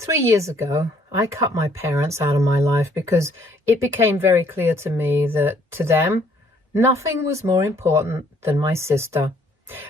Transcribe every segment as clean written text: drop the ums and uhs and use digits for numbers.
3 years ago, I cut my parents out of my life because it became very clear to me that to them, nothing was more important than my sister.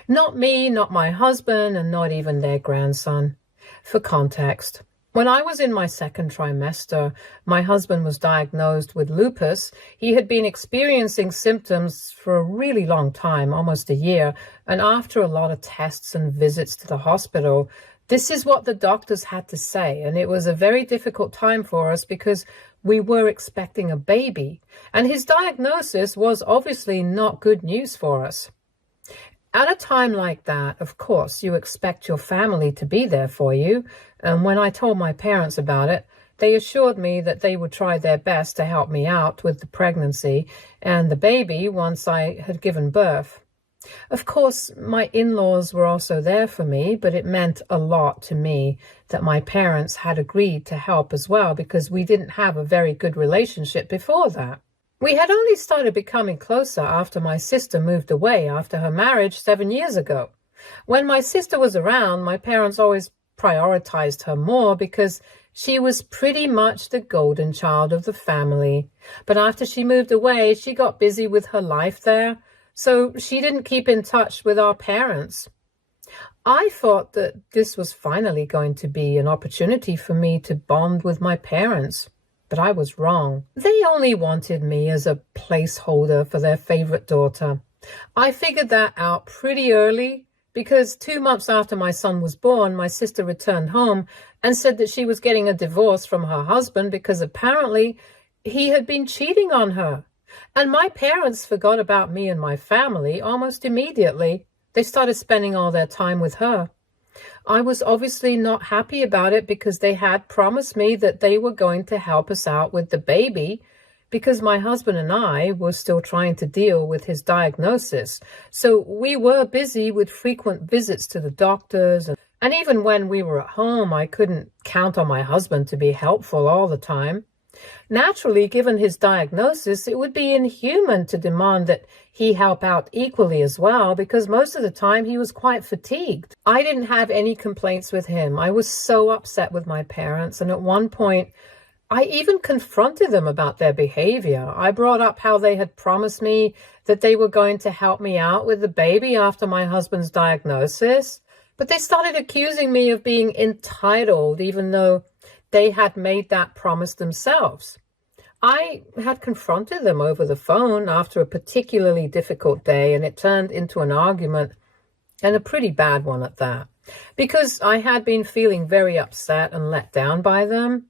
Not me, not my husband, and not even their grandson. For context, when I was in my second trimester, my husband was diagnosed with lupus. He had been experiencing symptoms for a really long time, almost a year, and after a lot of tests and visits to the hospital, this is what the doctors had to say, and it was a very difficult time for us because we were expecting a baby, and his diagnosis was obviously not good news for us. At a time like that, of course, you expect your family to be there for you, and when I told my parents about it, they assured me that they would try their best to help me out with the pregnancy and the baby once I had given birth. Of course, my in-laws were also there for me, but it meant a lot to me that my parents had agreed to help as well because we didn't have a very good relationship before that. We had only started becoming closer after my sister moved away after her marriage 7 years ago. When my sister was around, my parents always prioritized her more because she was pretty much the golden child of the family. But after she moved away, she got busy with her life there, so she didn't keep in touch with our parents. I thought that this was finally going to be an opportunity for me to bond with my parents, but I was wrong. They only wanted me as a placeholder for their favorite daughter. I figured that out pretty early because 2 months after my son was born, my sister returned home and said that she was getting a divorce from her husband because apparently he had been cheating on her. And my parents forgot about me and my family almost immediately. They started spending all their time with her. I was obviously not happy about it because they had promised me that they were going to help us out with the baby because my husband and I were still trying to deal with his diagnosis. So we were busy with frequent visits to the doctors. And even when we were at home, I couldn't count on my husband to be helpful all the time. Naturally, given his diagnosis, it would be inhuman to demand that he help out equally as well, because most of the time he was quite fatigued. I didn't have any complaints with him. I was so upset with my parents, and at one point, I even confronted them about their behavior. I brought up how they had promised me that they were going to help me out with the baby after my husband's diagnosis, but they started accusing me of being entitled, even though they had made that promise themselves. I had confronted them over the phone after a particularly difficult day, and it turned into an argument, and a pretty bad one at that, because I had been feeling very upset and let down by them.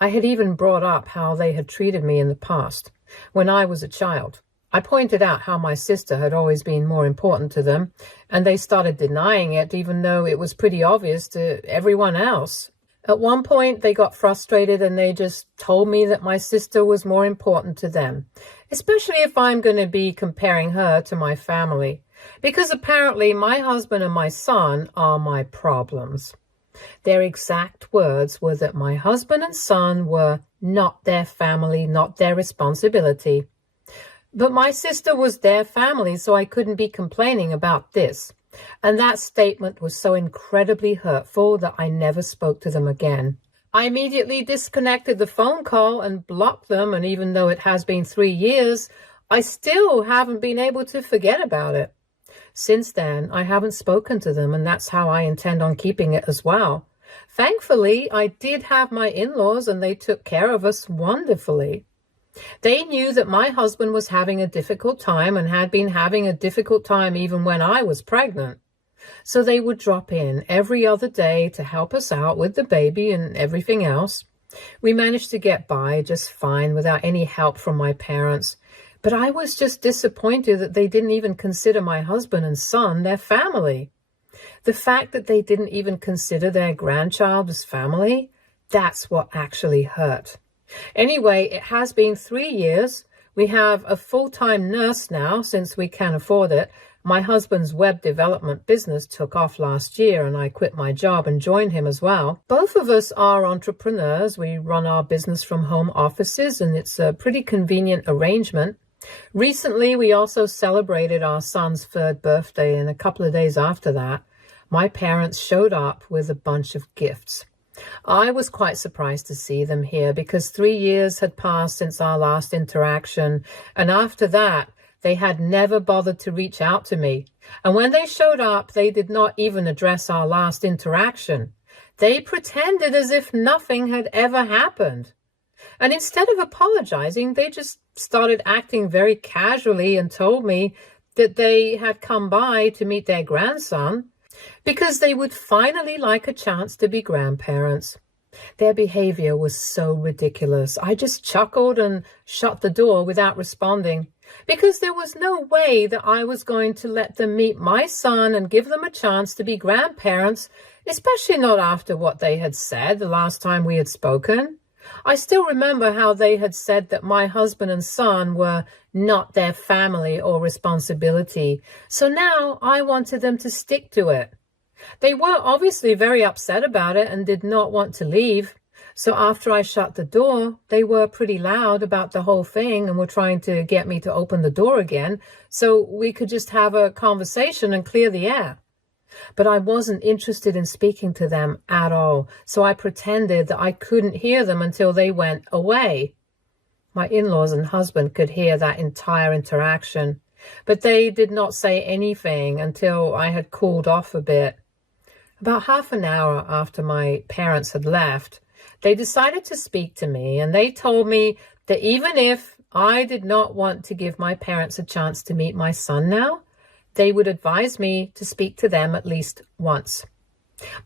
I had even brought up how they had treated me in the past, when I was a child. I pointed out how my sister had always been more important to them, and they started denying it, even though it was pretty obvious to everyone else. At one point, they got frustrated and they just told me that my sister was more important to them, especially if I'm going to be comparing her to my family, because apparently my husband and my son are my problems. Their exact words were that my husband and son were not their family, not their responsibility. But my sister was their family, so I couldn't be complaining about this. And that statement was so incredibly hurtful that I never spoke to them again. I immediately disconnected the phone call and blocked them, and even though it has been 3 years, I still haven't been able to forget about it. Since then, I haven't spoken to them, and that's how I intend on keeping it as well. Thankfully, I did have my in-laws, and they took care of us wonderfully. They knew that my husband was having a difficult time and had been having a difficult time even when I was pregnant. So they would drop in every other day to help us out with the baby and everything else. We managed to get by just fine without any help from my parents. But I was just disappointed that they didn't even consider my husband and son their family. The fact that they didn't even consider their grandchild as family, that's what actually hurt. Anyway, it has been 3 years. We have a full-time nurse now since we can afford it. My husband's web development business took off last year and I quit my job and joined him as well. Both of us are entrepreneurs. We run our business from home offices and it's a pretty convenient arrangement. Recently, we also celebrated our son's 3rd birthday, and a couple of days after that, my parents showed up with a bunch of gifts. I was quite surprised to see them here because 3 years had passed since our last interaction, and after that, they had never bothered to reach out to me. And when they showed up, they did not even address our last interaction. They pretended as if nothing had ever happened. And instead of apologizing, they just started acting very casually and told me that they had come by to meet their grandson because they would finally like a chance to be grandparents. Their behavior was so ridiculous. I just chuckled and shut the door without responding because there was no way that I was going to let them meet my son and give them a chance to be grandparents, especially not after what they had said the last time we had spoken. I still remember how they had said that my husband and son were not their family or responsibility. So now I wanted them to stick to it. They were obviously very upset about it and did not want to leave. So after I shut the door, they were pretty loud about the whole thing and were trying to get me to open the door again so we could just have a conversation and clear the air. But I wasn't interested in speaking to them at all, so I pretended that I couldn't hear them until they went away. My in-laws and husband could hear that entire interaction, but they did not say anything until I had cooled off a bit. About half an hour after my parents had left, they decided to speak to me, and they told me that even if I did not want to give my parents a chance to meet my son now, they would advise me to speak to them at least once.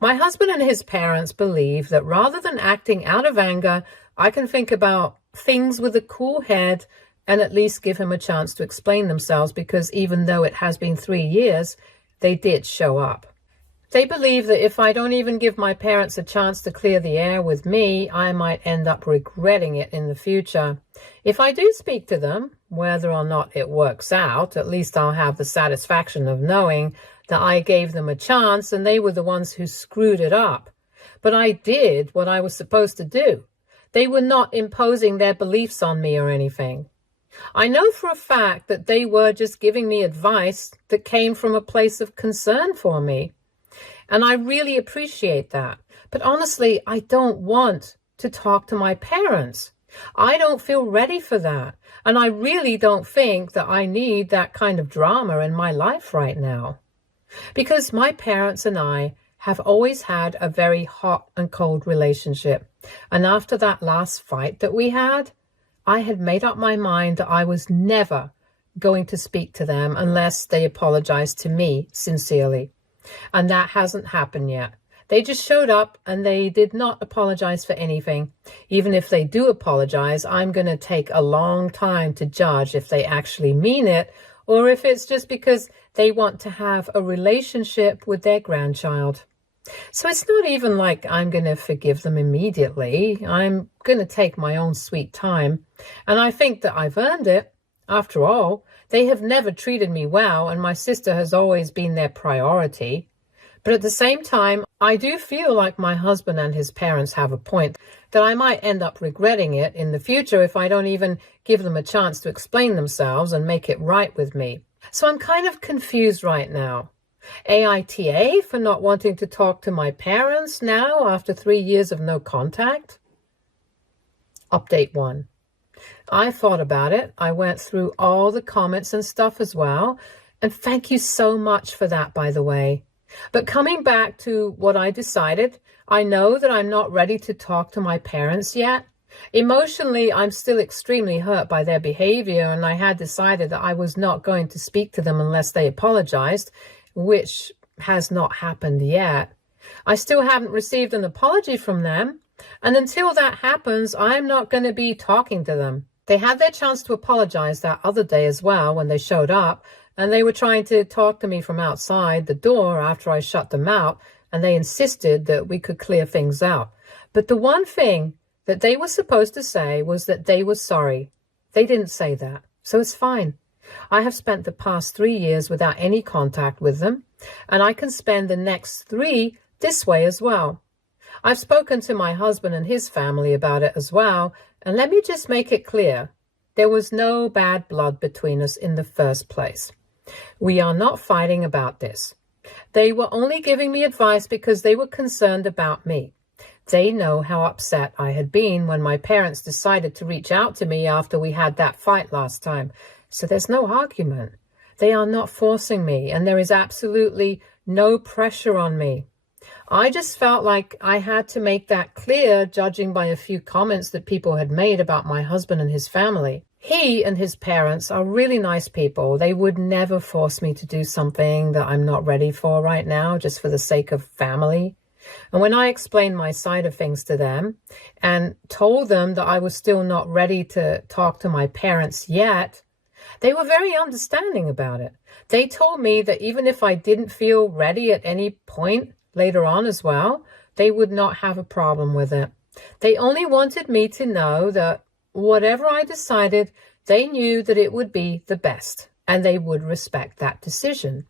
My husband and his parents believe that rather than acting out of anger, I can think about things with a cool head and at least give him a chance to explain themselves because even though it has been 3 years, they did show up. They believe that if I don't even give my parents a chance to clear the air with me, I might end up regretting it in the future. If I do speak to them, whether or not it works out, at least I'll have the satisfaction of knowing that I gave them a chance and they were the ones who screwed it up. But I did what I was supposed to do. They were not imposing their beliefs on me or anything. I know for a fact that they were just giving me advice that came from a place of concern for me. And I really appreciate that. But honestly, I don't want to talk to my parents. I don't feel ready for that. And I really don't think that I need that kind of drama in my life right now. Because my parents and I have always had a very hot and cold relationship. And after that last fight that we had, I had made up my mind that I was never going to speak to them unless they apologized to me sincerely. And that hasn't happened yet. They just showed up and they did not apologize for anything. Even if they do apologize, I'm going to take a long time to judge if they actually mean it or if it's just because they want to have a relationship with their grandchild. So it's not even like I'm going to forgive them immediately. I'm going to take my own sweet time. And I think that I've earned it. After all, they have never treated me well, and my sister has always been their priority. But at the same time, I do feel like my husband and his parents have a point, that I might end up regretting it in the future if I don't even give them a chance to explain themselves and make it right with me. So I'm kind of confused right now. AITA for not wanting to talk to my parents now after 3 years of no contact? Update 1. I thought about it. I went through all the comments and stuff as well. And thank you so much for that, by the way. But coming back to what I decided, I know that I'm not ready to talk to my parents yet. Emotionally, I'm still extremely hurt by their behavior, and I had decided that I was not going to speak to them unless they apologized, which has not happened yet. I still haven't received an apology from them. And until that happens, I'm not going to be talking to them. They had their chance to apologize that other day as well when they showed up, and they were trying to talk to me from outside the door after I shut them out, and they insisted that we could clear things out. But the one thing that they were supposed to say was that they were sorry. They didn't say that, so it's fine. I have spent the past 3 years without any contact with them, and I can spend the next 3 this way as well. I've spoken to my husband and his family about it as well, and let me just make it clear. There was no bad blood between us in the first place. We are not fighting about this. They were only giving me advice because they were concerned about me. They know how upset I had been when my parents decided to reach out to me after we had that fight last time. So there's no argument. They are not forcing me, and there is absolutely no pressure on me. I just felt like I had to make that clear, judging by a few comments that people had made about my husband and his family. He and his parents are really nice people. They would never force me to do something that I'm not ready for right now, just for the sake of family. And when I explained my side of things to them and told them that I was still not ready to talk to my parents yet, they were very understanding about it. They told me that even if I didn't feel ready at any point later on as well, they would not have a problem with it. They only wanted me to know that whatever I decided, they knew that it would be the best, and they would respect that decision.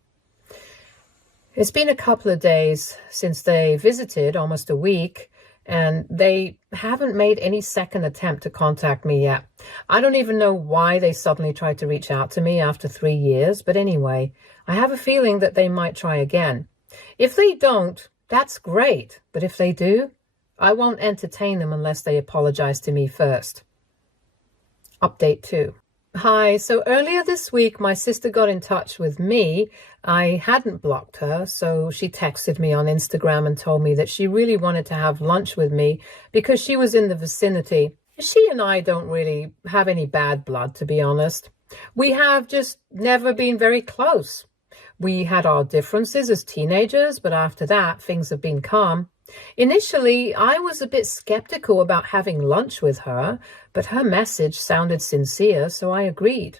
It's been a couple of days since they visited, almost a week, and they haven't made any second attempt to contact me yet. I don't even know why they suddenly tried to reach out to me after 3 years, but anyway, I have a feeling that they might try again. If they don't, that's great, but if they do, I won't entertain them unless they apologize to me first. Update 2. Hi, so earlier this week, my sister got in touch with me. I hadn't blocked her, so she texted me on Instagram and told me that she really wanted to have lunch with me because she was in the vicinity. She and I don't really have any bad blood, to be honest. We have just never been very close. We had our differences as teenagers, but after that, things have been calm. Initially, I was a bit skeptical about having lunch with her, but her message sounded sincere, so I agreed.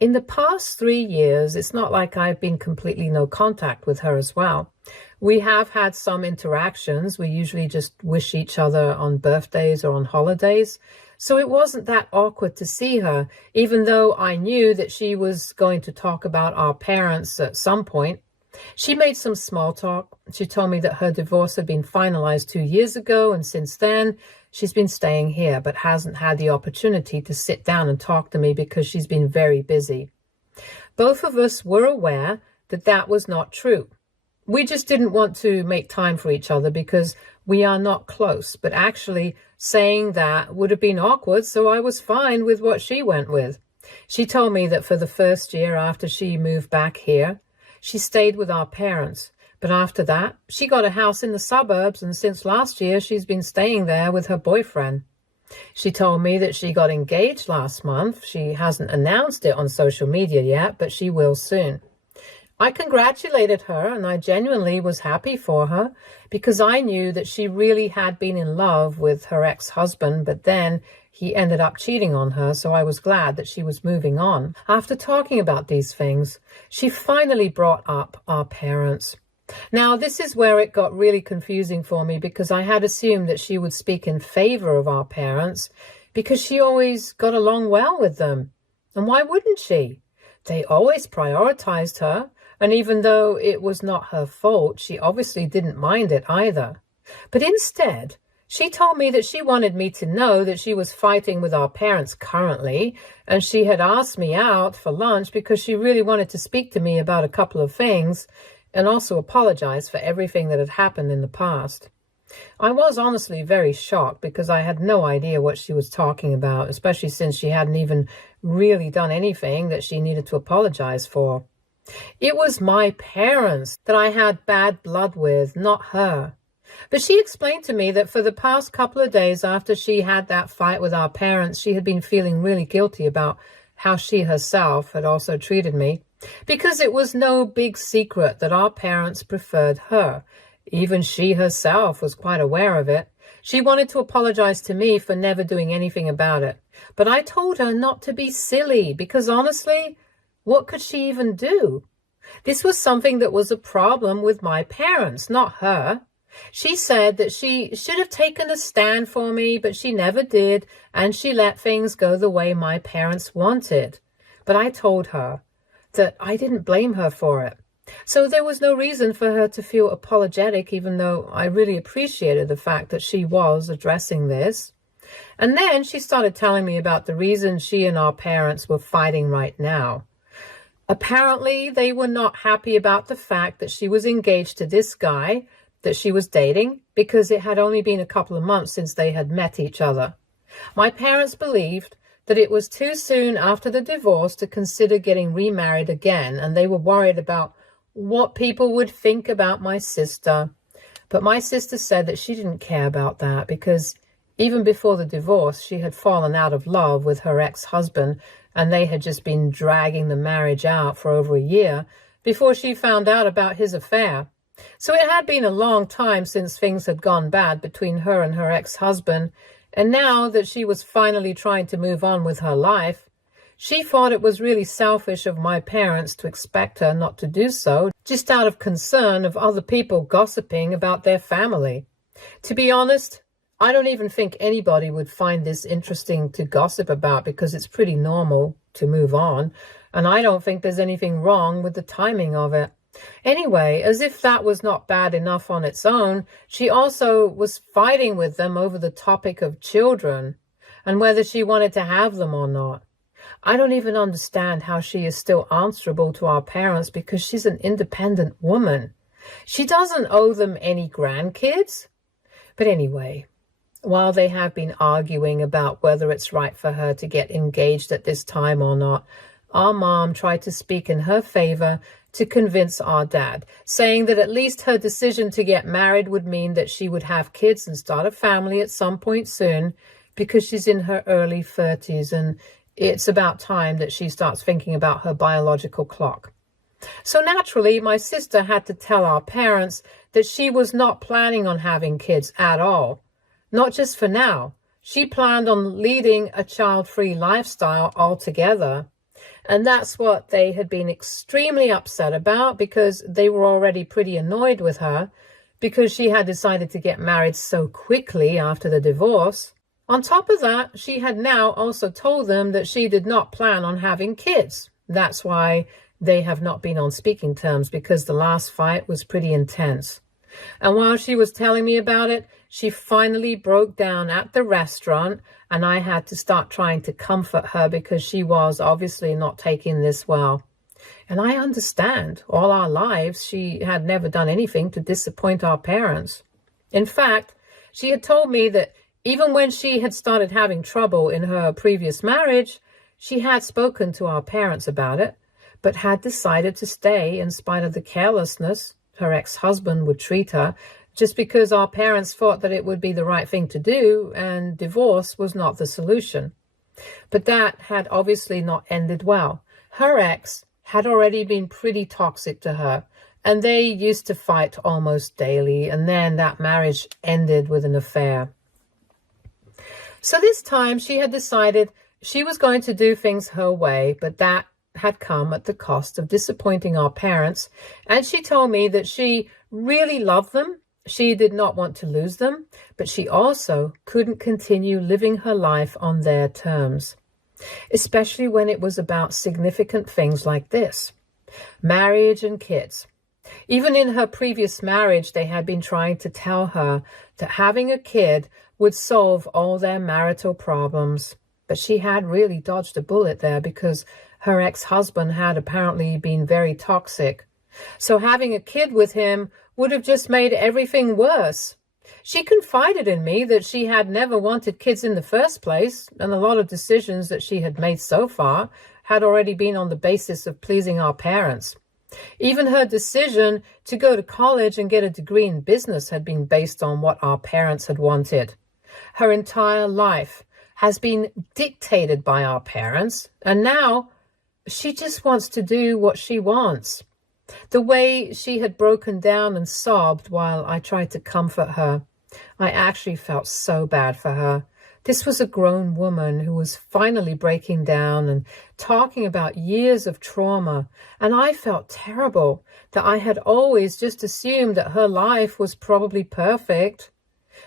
In the past 3 years, it's not like I've been completely no contact with her as well. We have had some interactions. We usually just wish each other on birthdays or on holidays. So it wasn't that awkward to see her, even though I knew that she was going to talk about our parents at some point. She made some small talk. She told me that her divorce had been finalized 2 years ago, and since then, she's been staying here, but hasn't had the opportunity to sit down and talk to me because she's been very busy. Both of us were aware that that was not true. We just didn't want to make time for each other because we are not close, but actually saying that would have been awkward, so I was fine with what she went with. She told me that for the first year after she moved back here, she stayed with our parents, but after that, she got a house in the suburbs, and since last year, she's been staying there with her boyfriend. She told me that she got engaged last month. She hasn't announced it on social media yet, but she will soon. I congratulated her, and I genuinely was happy for her because I knew that she really had been in love with her ex-husband, but then he ended up cheating on her, so I was glad that she was moving on. After talking about these things, she finally brought up our parents. Now, this is where it got really confusing for me because I had assumed that she would speak in favor of our parents because she always got along well with them. And why wouldn't she? They always prioritized her, and even though it was not her fault, she obviously didn't mind it either. But instead, she told me that she wanted me to know that she was fighting with our parents currently, and she had asked me out for lunch because she really wanted to speak to me about a couple of things and also apologize for everything that had happened in the past. I was honestly very shocked because I had no idea what she was talking about, especially since she hadn't even really done anything that she needed to apologize for. It was my parents that I had bad blood with, not her. But she explained to me that for the past couple of days after she had that fight with our parents, she had been feeling really guilty about how she herself had also treated me, because it was no big secret that our parents preferred her. Even she herself was quite aware of it. She wanted to apologize to me for never doing anything about it. But I told her not to be silly, because honestly, what could she even do? This was something that was a problem with my parents, not her. She said that she should have taken a stand for me, but she never did, and she let things go the way my parents wanted. But I told her that I didn't blame her for it. So there was no reason for her to feel apologetic, even though I really appreciated the fact that she was addressing this. And then she started telling me about the reason she and our parents were fighting right now. Apparently, they were not happy about the fact that she was engaged to this guy that she was dating, because it had only been a couple of months since they had met each other. My parents believed that it was too soon after the divorce to consider getting remarried again, and they were worried about what people would think about my sister. But my sister said that she didn't care about that because even before the divorce, she had fallen out of love with her ex-husband, and they had just been dragging the marriage out for over a year before she found out about his affair. So it had been a long time since things had gone bad between her and her ex-husband, and now that she was finally trying to move on with her life, she thought it was really selfish of my parents to expect her not to do so, just out of concern of other people gossiping about their family. To be honest, I don't even think anybody would find this interesting to gossip about because it's pretty normal to move on, and I don't think there's anything wrong with the timing of it. Anyway, as if that was not bad enough on its own, she also was fighting with them over the topic of children and whether she wanted to have them or not. I don't even understand how she is still answerable to our parents because she's an independent woman. She doesn't owe them any grandkids. But anyway, while they have been arguing about whether it's right for her to get engaged at this time or not, our mom tried to speak in her favor to convince our dad, saying that at least her decision to get married would mean that she would have kids and start a family at some point soon because she's in her early 30s and it's about time that she starts thinking about her biological clock. So naturally, my sister had to tell our parents that she was not planning on having kids at all. Not just for now. She planned on leading a child-free lifestyle altogether. And that's what they had been extremely upset about because they were already pretty annoyed with her because she had decided to get married so quickly after the divorce. On top of that, she had now also told them that she did not plan on having kids. That's why they have not been on speaking terms because the last fight was pretty intense. And while she was telling me about it, she finally broke down at the restaurant and I had to start trying to comfort her because she was obviously not taking this well. And I understand. All our lives, she had never done anything to disappoint our parents. In fact, she had told me that even when she had started having trouble in her previous marriage, she had spoken to our parents about it, but had decided to stay in spite of the carelessness her ex-husband would treat her, just because our parents thought that it would be the right thing to do and divorce was not the solution. But that had obviously not ended well. Her ex had already been pretty toxic to her, and they used to fight almost daily, and then that marriage ended with an affair. So this time she had decided she was going to do things her way, but that had come at the cost of disappointing our parents, and she told me that she really loved them. She did not want to lose them, but she also couldn't continue living her life on their terms, especially when it was about significant things like this, marriage and kids. Even in her previous marriage, they had been trying to tell her that having a kid would solve all their marital problems, but she had really dodged a bullet there because her ex-husband had apparently been very toxic. So having a kid with him would have just made everything worse. She confided in me that she had never wanted kids in the first place, and a lot of decisions that she had made so far had already been on the basis of pleasing our parents. Even her decision to go to college and get a degree in business had been based on what our parents had wanted. Her entire life has been dictated by our parents, and now she just wants to do what she wants. The way she had broken down and sobbed while I tried to comfort her, I actually felt so bad for her. This was a grown woman who was finally breaking down and talking about years of trauma, and I felt terrible that I had always just assumed that her life was probably perfect.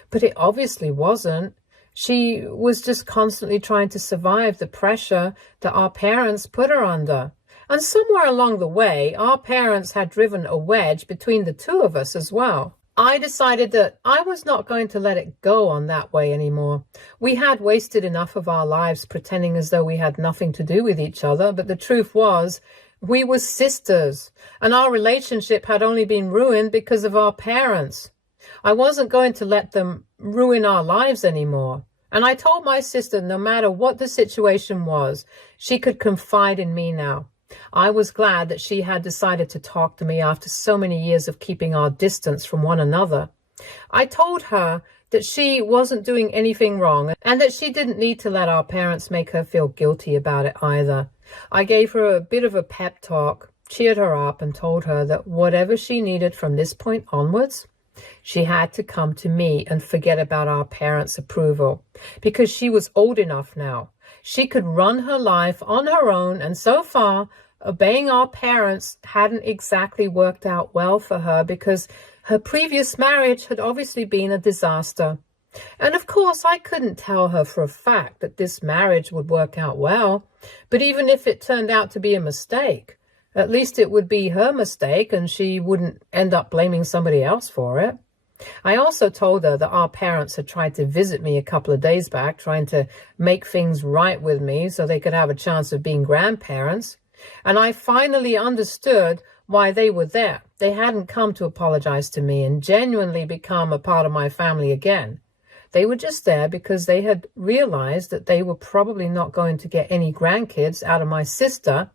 But it obviously wasn't. She was just constantly trying to survive the pressure that our parents put her under. And somewhere along the way, our parents had driven a wedge between the two of us as well. I decided that I was not going to let it go on that way anymore. We had wasted enough of our lives pretending as though we had nothing to do with each other, but the truth was, we were sisters, and our relationship had only been ruined because of our parents. I wasn't going to let them ruin our lives anymore. And I told my sister no matter what the situation was, she could confide in me now. I was glad that she had decided to talk to me after so many years of keeping our distance from one another. I told her that she wasn't doing anything wrong and that she didn't need to let our parents make her feel guilty about it either. I gave her a bit of a pep talk, cheered her up, and told her that whatever she needed from this point onwards, she had to come to me and forget about our parents' approval, because she was old enough now. She could run her life on her own, and so far, obeying our parents hadn't exactly worked out well for her because her previous marriage had obviously been a disaster. And of course, I couldn't tell her for a fact that this marriage would work out well, but even if it turned out to be a mistake, at least it would be her mistake and she wouldn't end up blaming somebody else for it. I also told her that our parents had tried to visit me a couple of days back, trying to make things right with me so they could have a chance of being grandparents. And I finally understood why they were there. They hadn't come to apologize to me and genuinely become a part of my family again. They were just there because they had realized that they were probably not going to get any grandkids out of my sister.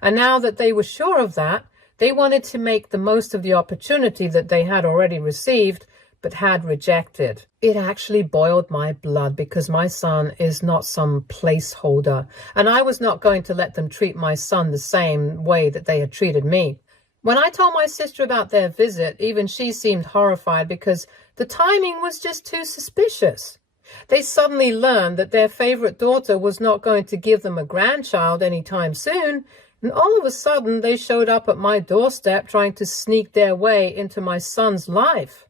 And now that they were sure of that, they wanted to make the most of the opportunity that they had already received but had rejected. It actually boiled my blood because my son is not some placeholder, and I was not going to let them treat my son the same way that they had treated me. When I told my sister about their visit, even she seemed horrified because the timing was just too suspicious. They suddenly learned that their favorite daughter was not going to give them a grandchild anytime soon, and all of a sudden they showed up at my doorstep trying to sneak their way into my son's life.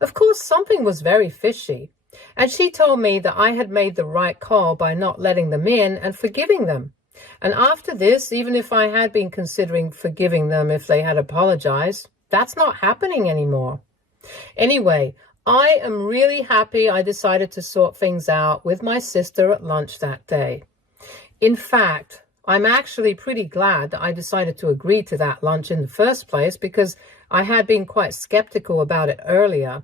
Of course, something was very fishy, and she told me that I had made the right call by not letting them in and forgiving them. And after this, even if I had been considering forgiving them if they had apologized, that's not happening anymore. Anyway, I am really happy I decided to sort things out with my sister at lunch that day. In fact, I'm actually pretty glad that I decided to agree to that lunch in the first place because I had been quite skeptical about it earlier.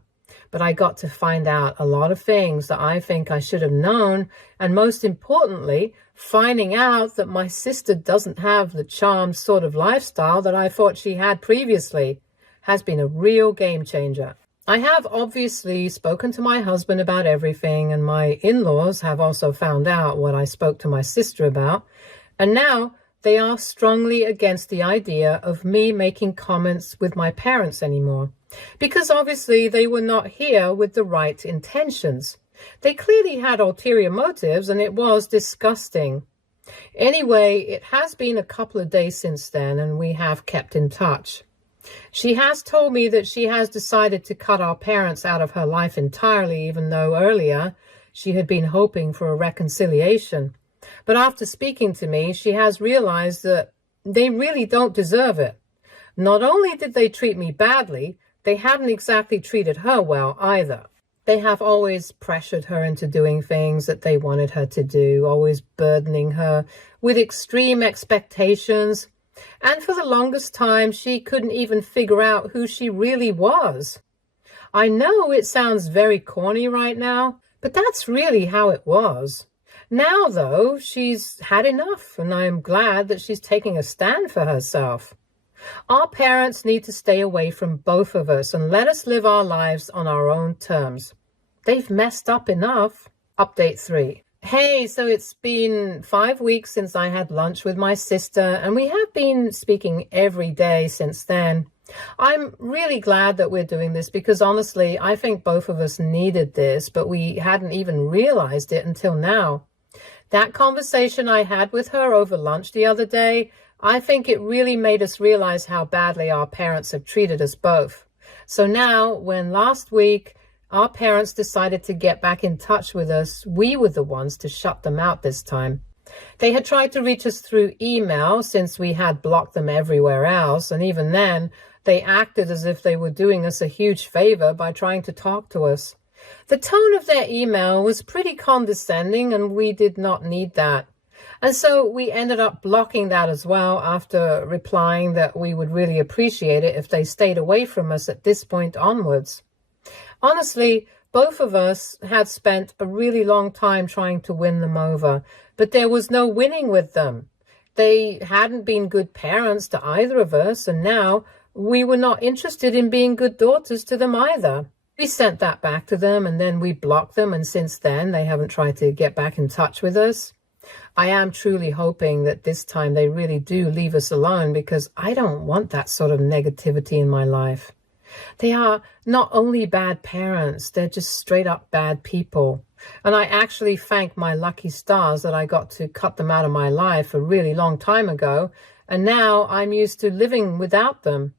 But I got to find out a lot of things that I think I should have known, and most importantly, finding out that my sister doesn't have the charmed sort of lifestyle that I thought she had previously has been a real game changer. I have obviously spoken to my husband about everything, and my in-laws have also found out what I spoke to my sister about, and now they are strongly against the idea of me making comments with my parents anymore, because obviously they were not here with the right intentions. They clearly had ulterior motives, and it was disgusting. Anyway, it has been a couple of days since then, and we have kept in touch. She has told me that she has decided to cut our parents out of her life entirely, even though earlier she had been hoping for a reconciliation. But after speaking to me, she has realized that they really don't deserve it. Not only did they treat me badly, they hadn't exactly treated her well either. They have always pressured her into doing things that they wanted her to do, always burdening her with extreme expectations. And for the longest time, she couldn't even figure out who she really was. I know it sounds very corny right now, but that's really how it was. Now, though, she's had enough, and I am glad that she's taking a stand for herself. Our parents need to stay away from both of us and let us live our lives on our own terms. They've messed up enough. Update 3. Hey, so it's been 5 weeks since I had lunch with my sister, and we have been speaking every day since then. I'm really glad that we're doing this because honestly, I think both of us needed this, but we hadn't even realized it until now. That conversation I had with her over lunch the other day, I think it really made us realize how badly our parents have treated us both. So now, when last week our parents decided to get back in touch with us, we were the ones to shut them out this time. They had tried to reach us through email since we had blocked them everywhere else, and even then, they acted as if they were doing us a huge favor by trying to talk to us. The tone of their email was pretty condescending, and we did not need that. And so we ended up blocking that as well after replying that we would really appreciate it if they stayed away from us at this point onwards. Honestly, both of us had spent a really long time trying to win them over, but there was no winning with them. They hadn't been good parents to either of us, and now we were not interested in being good daughters to them either. We sent that back to them, and then we blocked them, and since then they haven't tried to get back in touch with us. I am truly hoping that this time they really do leave us alone, because I don't want that sort of negativity in my life. They are not only bad parents, they're just straight up bad people. And I actually thank my lucky stars that I got to cut them out of my life a really long time ago, and now I'm used to living without them.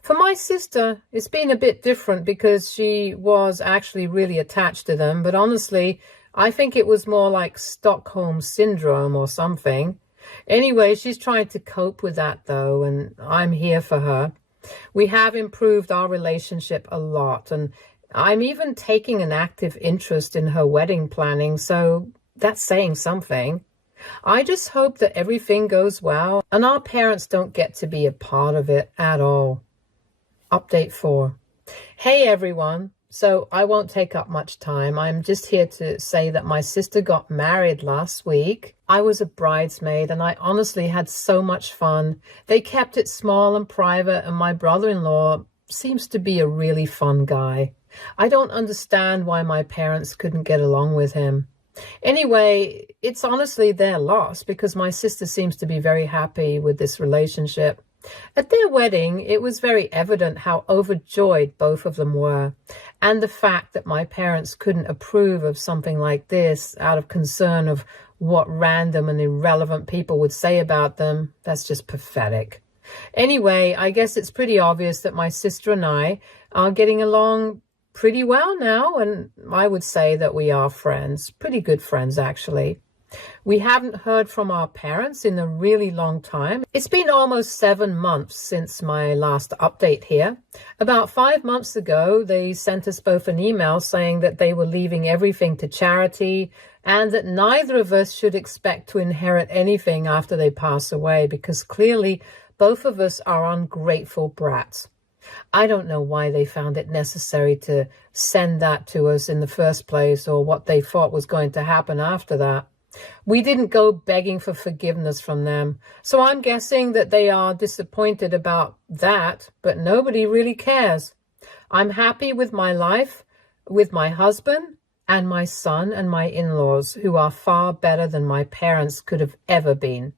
For my sister, it's been a bit different because she was actually really attached to them, but honestly, I think it was more like Stockholm Syndrome or something. Anyway, she's trying to cope with that though, and I'm here for her. We have improved our relationship a lot, and I'm even taking an active interest in her wedding planning, so that's saying something. I just hope that everything goes well and our parents don't get to be a part of it at all. Update 4. Hey everyone. So I won't take up much time. I'm just here to say that my sister got married last week. I was a bridesmaid and I honestly had so much fun. They kept it small and private, and my brother-in-law seems to be a really fun guy. I don't understand why my parents couldn't get along with him. Anyway, it's honestly their loss because my sister seems to be very happy with this relationship. At their wedding, it was very evident how overjoyed both of them were, and the fact that my parents couldn't approve of something like this out of concern of what random and irrelevant people would say about them, that's just pathetic. Anyway, I guess it's pretty obvious that my sister and I are getting along pretty well now, and I would say that we are friends, pretty good friends actually. We haven't heard from our parents in a really long time. It's been almost 7 months since my last update here. About 5 months ago, they sent us both an email saying that they were leaving everything to charity and that neither of us should expect to inherit anything after they pass away, because clearly both of us are ungrateful brats. I don't know why they found it necessary to send that to us in the first place, or what they thought was going to happen after that. We didn't go begging for forgiveness from them, so I'm guessing that they are disappointed about that, but nobody really cares. I'm happy with my life, with my husband and my son and my in-laws, who are far better than my parents could have ever been.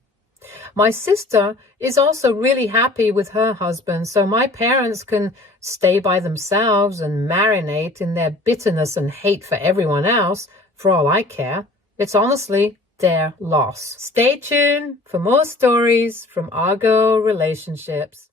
My sister is also really happy with her husband, so my parents can stay by themselves and marinate in their bitterness and hate for everyone else, for all I care. It's honestly their loss. Stay tuned for more stories from Our Girl Relationships.